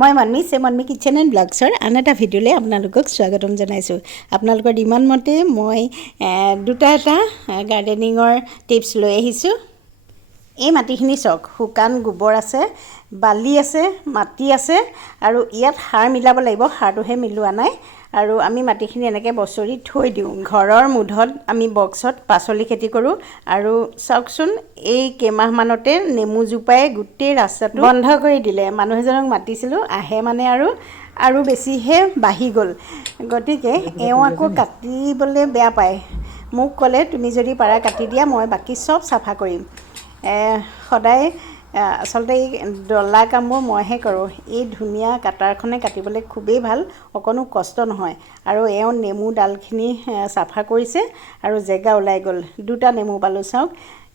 মই মন্মি kitchen and ব্লগছৰ আন এটা ভিডিঅ'লৈ আপোনালোকক স্বাগতম জনাইছোঁ। আপোনালোকৰ ডিমাণ্ড মতে মই দুটা গাৰ্ডেনিঙৰ টিপছ লৈ আহিছোঁ। এই মাটিখিনি চাওক, শুকান গোবৰ আছে, বালি আছে, মাটি আছে আৰু ইয়াত সাৰ মিলাব লাগিব, সাৰটোহে মিলোৱা নাই। আৰু আমি মাটিখিনি এনেকৈ বছৰি থৈ দিওঁ। ঘৰৰ মুধত আমি বক্সত পাচলি খেতি কৰোঁ। আৰু চাওকচোন, এই কেইমাহমানতে নেমুজোপাই গোটেই ৰাস্তাটো বন্ধ কৰি দিলে। মানুহ এজনক মাতিছিলোঁ, আহে মানে আৰু বেছিহে বাঢ়ি গ'ল। গতিকে এওঁ আকৌ কাটিবলৈ বেয়া পায়। মোক ক'লে, তুমি যদি পাৰা কাটি দিয়া, মই বাকী চব চাফা কৰিম। সদায় আচলতে এই ডলা কামবোৰ মইহে কৰোঁ। এই ধুনীয়া কাটাৰখনে কাটিবলৈ খুবেই ভাল, অকণো কষ্ট নহয়। আৰু এওঁ নেমু ডালখিনি চাফা কৰিছে আৰু জেগা ওলাই গ'ল। দুটা নেমু পালোঁ চাওক।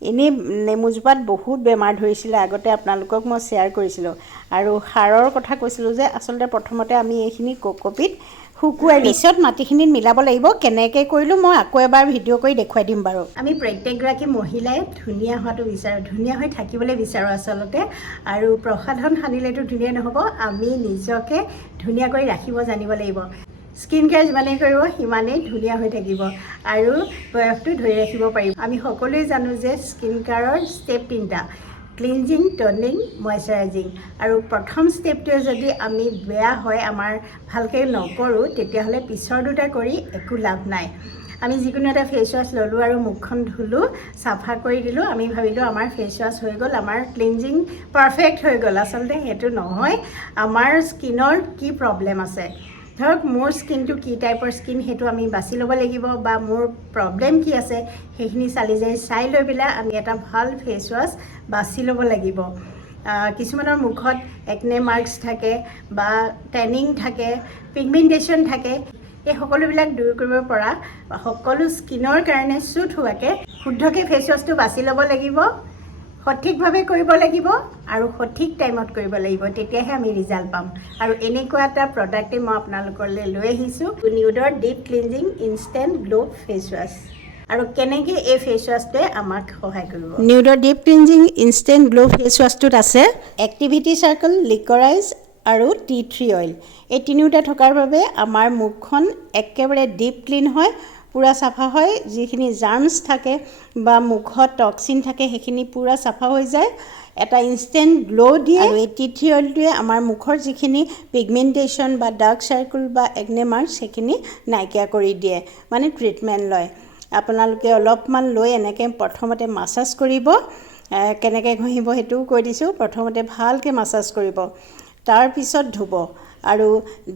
এনেই নেমুজোপাত বহুত বেমাৰ ধৰিছিলে, আগতে আপোনালোকক মই শ্বেয়াৰ কৰিছিলোঁ। আৰু সাৰৰ কথা কৈছিলোঁ যে আচলতে প্ৰথমতে আমি এইখিনি কক'পিত শুকুৱাই পিছত মাটিখিনিত মিলাব লাগিব। কেনেকৈ কৰিলোঁ মই আকৌ এবাৰ ভিডিঅ' কৰি দেখুৱাই দিম বাৰু। আমি প্ৰত্যেকগৰাকী মহিলাই ধুনীয়া হোৱাটো বিচাৰোঁ, ধুনীয়া হৈ থাকিবলৈ বিচাৰোঁ আচলতে। আৰু প্ৰসাধন সানিলেতো ধুনীয়া নহ'ব, আমি নিজকে ধুনীয়া কৰি ৰাখিব জানিব লাগিব। স্কিন কেয়াৰ যিমানেই কৰিব সিমানেই ধুনীয়া হৈ থাকিব আৰু বয়সটো ধৰি ৰাখিব পাৰিব। আমি সকলোৱে জানো যে স্কিন কেয়াৰৰ ষ্টেপ 3টা: ক্লিনজিং, টনিং, মইশ্চাৰাইজিং। আৰু প্ৰথম ষ্টেপটোৱে যদি আমি বেয়া হয়, আমাৰ ভালকৈ নকৰোঁ, তেতিয়াহ'লে পিছৰ দুটা কৰি একো লাভ নাই। আমি যিকোনো এটা ফেচ ৱাছ ল'লোঁ আৰু মুখখন ধুলোঁ, চাফা কৰি দিলোঁ, আমি ভাবিলোঁ আমাৰ ফেচ ৱাছ হৈ গ'ল, আমাৰ ক্লিনজিং পাৰফেক্ট হৈ গ'ল। আচলতে সেইটো নহয়। আমাৰ স্কিনৰ কি প্ৰব্লেম আছে, ধৰক মোৰ স্কিনটো কি টাইপৰ স্কিন, সেইটো আমি বাছি ল'ব লাগিব, বা মোৰ প্ৰব্লেম কি আছে সেইখিনি চাই লৈ পেলাই আমি এটা ভাল ফেচ ৱাছ বাছি ল'ব লাগিব। কিছুমানৰ মুখত একনে মাৰ্কছ থাকে বা টেনিং থাকে, পিগমেণ্টেশ্যন থাকে। এই সকলোবিলাক দূৰ কৰিব পৰা, সকলো স্কিনৰ কাৰণে চুট হোৱাকৈ শুদ্ধকৈ ফেচ ৱাছটো বাছি ল'ব লাগিব, সঠিকভাৱে কৰিব লাগিব আৰু সঠিক টাইমত কৰিব লাগিব। তেতিয়াহে আমি ৰিজাল্ট পাম। আৰু এনেকুৱা এটা প্ৰডাক্টে মই আপোনালোকলৈ লৈ আহিছোঁ, নিউডৰ deep cleansing instant glow' face wash. আৰু কেনেকৈ এই ফেচ ৱাছটোৱে আমাক সহায় কৰিব। নিউডৰ deep cleansing instant glow' face ৱাছটোত আছে এক্টিভিটি চাৰ্কল, লিকৰাইজ আৰু টি3 অইল। এই তিনিওটা থকাৰ বাবে আমাৰ মুখখন একেবাৰে ডিপ ক্লিন হয়, পূৰা চাফা হয়। যিখিনি জাৰ্মছ থাকে বা মুখত টক্সিন থাকে সেইখিনি পূৰা চাফা হৈ যায়, এটা ইনষ্টেণ্ট গ্ল' দিয়ে। আৰু এই টি3 অইলটোৱে আমাৰ মুখৰ যিখিনি পিগমেণ্টেশ্যন বা ডাৰ্ক চাৰ্কুল বা একনে মাৰ্কছ সেইখিনি নাইকিয়া কৰি দিয়ে, মানে ট্ৰিটমেণ্ট লয়। আপোনালোকে অলপমান লৈ এনেকৈ প্ৰথমতে মাছাজ কৰিব। কেনেকৈ ঘঁহিব সেইটোও কৈ দিছোঁ। প্ৰথমতে ভালকৈ মাছাজ কৰিব, তাৰপিছত ধুব আৰু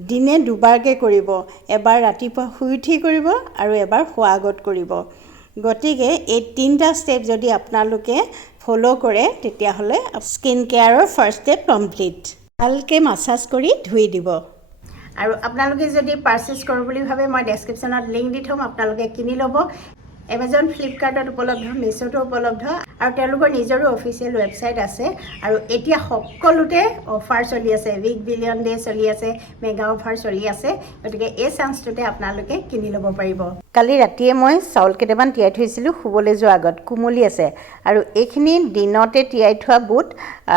দিনে দুবাৰকৈ কৰিব। এবাৰ ৰাতিপুৱা শুই উঠি কৰিব আৰু এবাৰ শোৱাৰ আগত কৰিব। গতিকে এই 3টা ষ্টেপ যদি আপোনালোকে ফ'ল' কৰে, তেতিয়াহ'লে স্কিন কেয়াৰৰ ফাৰ্ষ্ট ষ্টেপ কমপ্লিট। ভালকৈ মাছাজ কৰি ধুই দিব। আৰু আপোনালোকে যদি পাৰ্চেছ কৰোঁ বুলি ভাবে, মই ডেছক্ৰিপশ্যনত লিংক দি থ'ম, আপোনালোকে কিনি ল'ব। এমাজন, ফ্লিপকাৰ্টত উপলব্ধ, মিছ'তো উপলব্ধ, আৰু তেওঁলোকৰ নিজৰো অফিচিয়েল ৱেবছাইট আছে। আৰু এতিয়া সকলোতে অফাৰ চলি আছে, উইক বিলিয়ন ডে চলি আছে, মেগা অফাৰ চলি আছে। গতিকে এই চান্সটোতে আপোনালোকে কিনি ল'ব পাৰিব। কালি ৰাতিয়ে মই চাউল কেইটামান তিয়াই থৈছিলোঁ শুবলৈ যোৱাৰ আগত, কোমলি আছে। আৰু এইখিনি দিনতে তিয়াই থোৱা বুট,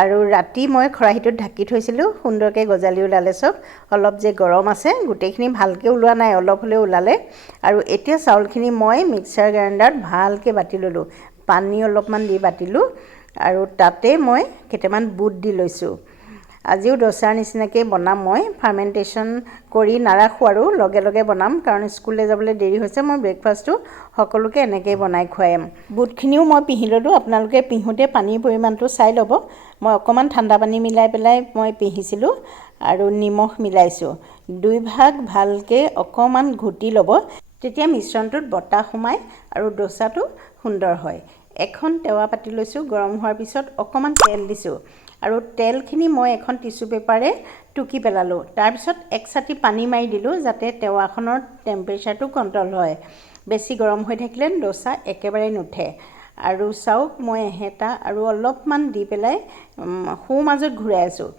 আৰু ৰাতি মই খৰাহীটোত ঢাকি থৈছিলোঁ, সুন্দৰকৈ গজালি ওলালে চব। অলপ যে গৰম আছে, গোটেইখিনি ভালকৈ ওলোৱা নাই, অলপ হ'লেও ওলালে। আৰু এতিয়া চাউলখিনি মই মিক্সাৰ গ্ৰাইণ্ডাৰত ভালকৈ বাটি ল'লোঁ, পানী অলপমান দি বাটিলোঁ। আৰু তাতে মই কেইটামান বুট দি লৈছোঁ। আজিও ডোচাৰ নিচিনাকৈ বনাম মই, ফাৰ্মেণ্টেশ্যন কৰি নাৰাখোঁ আৰু লগে লগে বনাম, কাৰণ স্কুললৈ যাবলৈ দেৰি হৈছে। মই ব্ৰেকফাষ্টটো সকলোকে এনেকৈয়ে বনাই খুৱাম। বুটখিনিও মই পিহি ল'লোঁ। আপোনালোকে পিহোঁতে পানীৰ পৰিমাণটো চাই ল'ব। মই অকণমান ঠাণ্ডা পানী মিলাই পেলাই মই পিহিছিলোঁ আৰু নিমখ মিলাইছোঁ। 2 ভাগ ভালকৈ অকণমান ঘুটি ল'ব, তেতিয়া মিশ্ৰণটোত বতাহ সোমায় আৰু ডোচাটো সুন্দৰ হয়। এখন টেৱা পাতি লৈছোঁ, গৰম হোৱাৰ পিছত অকণমান তেল দিছোঁ। আৰু তেলখিনি মই এখন টিচু পেপাৰে টুকি পেলালোঁ। তাৰপিছত এক চাটি পানী মাৰি দিলোঁ, যাতে টেৱাখনৰ টেম্পাৰেচাৰটো কণ্ট্ৰল হয়। বেছি গৰম হৈ থাকিলে ডোচা একেবাৰে নুঠে। আৰু চাওক, মই এহেটা আৰু অলপমান দি পেলাই সোঁ মাজত ঘূৰাই আছোঁ।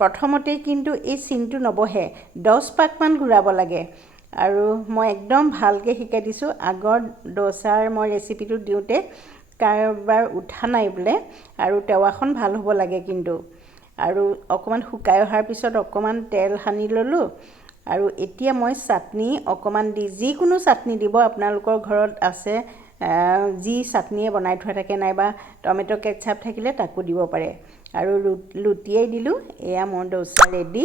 প্ৰথমতেই কিন্তু এই চিনটো নবহে, 10 পাকমান ঘূৰাব লাগে। আৰু মই একদম ভালকৈ শিকাই দিছোঁ। আগৰ ডোচাৰ মই ৰেচিপিটো দিওঁতে কাৰোবাৰ উঠা নাই বোলে, আৰু টেৱাখন ভাল হ'ব লাগে কিন্তু। আৰু অকণমান শুকাই অহাৰ পিছত অকণমান তেল সানি ল'লোঁ আৰু এতিয়া মই চাটনি অকণমান দি যিকোনো চাটনি দিব আপোনালোকৰ ঘৰত আছে যি চাটনিয়ে বনাই থোৱা থাকে নাইবা টমেটো কেটচাপ থাকিলে তাকো দিব পাৰে আৰু লুটিয়াই দিলোঁ এয়া মোৰ ডোচা ৰেডি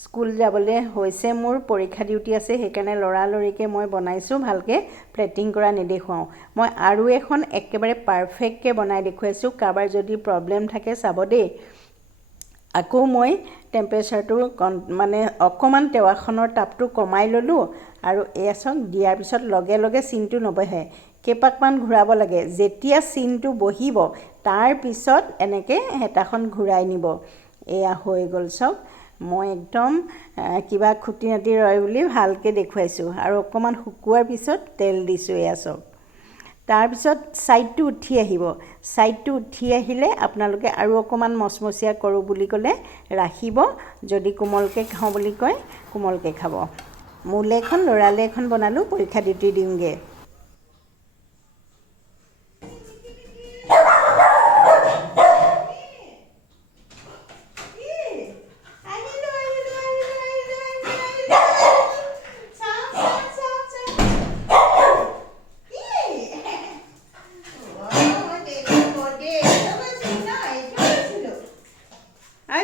স্কুল যাবলৈ হৈছে মোৰ পৰীক্ষা ডিউটি আছে সেইকাৰণে লৰালৰিকৈ মই বনাইছোঁ ভালকৈ প্লেটিং কৰা নেদেখুৱাওঁ মই আৰু এখন একেবাৰে পাৰফেক্টকৈ বনাই দেখুৱাইছোঁ কাৰোবাৰ যদি প্ৰব্লেম থাকে চাব দেই আকৌ মই টেম্পাৰেচাৰটো মানে অকণমান টেৱাখনৰ তাপটো কমাই ল'লোঁ আৰু এয়া চাওক দিয়াৰ পিছত লগে লগে চিনটো নবহে কেইপাকমান ঘূৰাব লাগে যেতিয়া চিনটো বহিব তাৰ পিছত এনেকৈ হেতাখন ঘূৰাই নিব এয়া হৈ গ'ল চাওক মই একদম কিবা খুটি নাতি ৰয় বুলি ভালকৈ দেখুৱাইছোঁ আৰু অকণমান শুকুৱাৰ পিছত তেল দিছোঁ এয়া চাওক তাৰপিছত ছাইডটো উঠি আহিব ছাইডটো উঠি আহিলে আপোনালোকে আৰু অকণমান মচমচীয়া কৰোঁ বুলি ক'লে ৰাখিব যদি কোমলকৈ খাওঁ বুলি কয় কোমলকৈ খাব মোলৈ এখন ল'ৰালৈ এখন বনালোঁ পৰীক্ষা ডিউটি দিওঁগৈ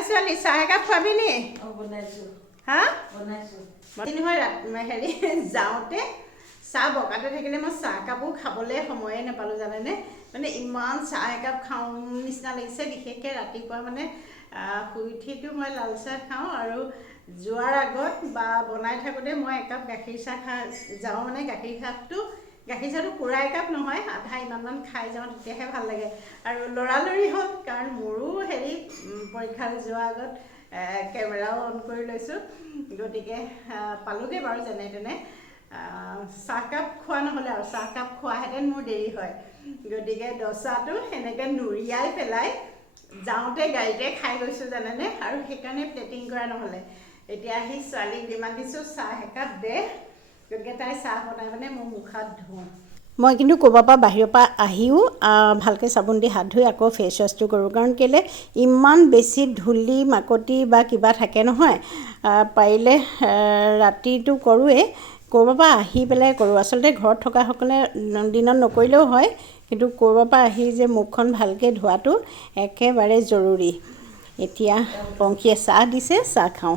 ছোৱালী চাহ একাপ খুৱাবি নি হা নহয় হেৰি যাওঁতে চাহ বকাতে থাকিলে মই চাহকাপো খাবলৈ সময়ে নাপালোঁ জানেনে মানে ইমান চাহ একাপ খাওঁ নিচিনা লাগিছে বিশেষকৈ ৰাতিপুৱা মানে শুই উঠিতো মই লাল চাহ খাওঁ আৰু যোৱাৰ আগত বা বনাই থাকোঁতে মই একাপ গাখীৰ চাহ যাওঁ মানে গাখীৰ চাহটো পূৰা একাপ নহয় আধা ইমানমান খাই যাওঁ তেতিয়াহে ভাল লাগে আৰু লৰালৰি হ'ল কাৰণ মোৰো হেৰি পৰীক্ষালৈ যোৱাৰ আগত কেমেৰাও অন কৰি লৈছোঁ গতিকে পালোঁগৈ বাৰু যেনে তেনে চাহকাপ খোৱা নহ'লে আৰু চাহকাপ খোৱাহেঁতেন মোৰ দেৰি হয় গতিকে ডোচাটো সেনেকৈ নুৰিয়াই পেলাই যাওঁতে গাড়ীতে খাই গৈছোঁ জানেনে আৰু সেইকাৰণে প্লেটিং কৰা নহ'লে এতিয়া আহি ছোৱালীক ডিমাণ্ড দিছোঁ চাহ একাপ দে গতিকে তাই চাহ বনাই মানে মোৰ মুখত ধুওঁ মই কিন্তু ক'ৰবাৰ পৰা বাহিৰৰ পৰা আহিও ভালকৈ চাবোন দি হাত ধুই আকৌ ফেচ ৱাছটো কৰোঁ কাৰণ কেলৈ ইমান বেছি ধূলি মাকতি বা কিবা থাকে নহয় পাৰিলে ৰাতিটো কৰোঁৱেই ক'ৰবাৰ পৰা আহি পেলাই কৰোঁ আচলতে ঘৰত থকাসকলে দিনত নকৰিলেও হয় কিন্তু ক'ৰবাৰ পৰা আহি যে মুখখন ভালকৈ ধোৱাটো একেবাৰে জৰুৰী এতিয়া পংখীয়ে চাহ দিছে চাহ খাওঁ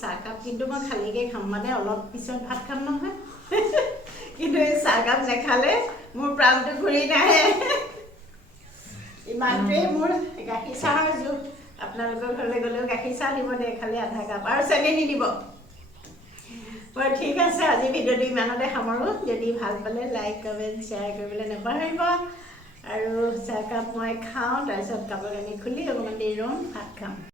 চাহকাপ কিন্তু মই খালীকৈ খাম মানে অলপ পিছত ভাত খাম নহয় কিন্তু এই চাহকাপ নেখালে মোৰ প্ৰাণটো ঘূৰি নাহে ইমানটোৱেই মোৰ গাখীৰ চাহৰ জোখ আপোনালোকৰ ঘৰলৈ গ'লেও গাখীৰ চাহ দিব দে খালি আধা কাপ আৰু চেনি নিদিব বাৰু ঠিক আছে আজি ভিডিঅ'টো ইমানতে সামৰোঁ যদি ভাল পালে লাইক কমেণ্ট শ্বেয়াৰ কৰিবলৈ নাপাহৰিব আৰু চাহকাপ মই খাওঁ তাৰপিছত কাপোৰ কানি খুলি অকণমান দেৰি ৰ'ম ভাত খাম